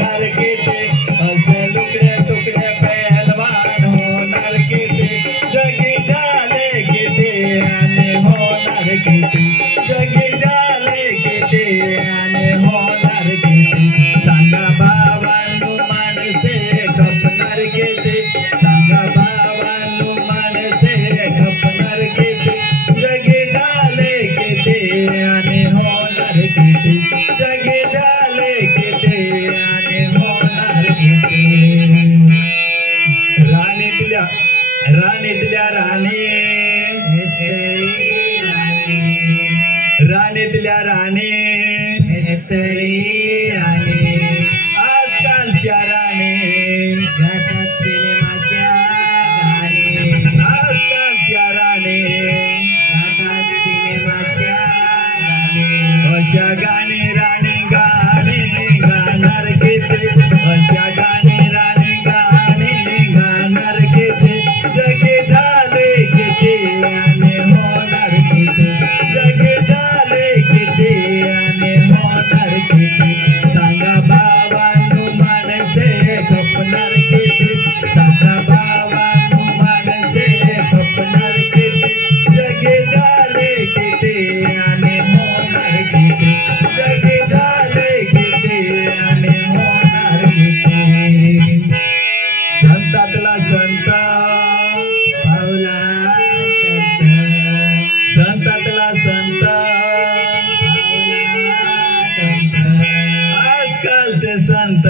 होणार किती असे लुकड्या तुकड्या पहलवान होणार किती जगी झाले किती आणि होणार किती जगी झाले किती आणि होणार किती सांगा भावांनो माणसे खपणार किती सांगा भावांनो माणसे खपणार किती जगी झाले किती आणि होणार किती जगी झाले किती आणि होणार किती राणीतल्या राणी राणीतल्या राणी आजकालच्या राणी गातात सिनेमाच्या गाणी आजकालच्या राणी गातात सिनेमाच्या गाणी अशा गाणी राणी गाणी गाणार किती अशा गाणी राणी गाणी गाणार किती जगी झाले किती आणि होणार किती जगी झाले किती आणि होणार किती सांगा भावांनो माणसे खपणार किती सांगा भावांनो माणसे खपणार किती जगी झाले किती आणि होणार किती जगी झाले किती आणि होणार किती संतातला संत पावला संतातला संत पावला संत आजकालचे संत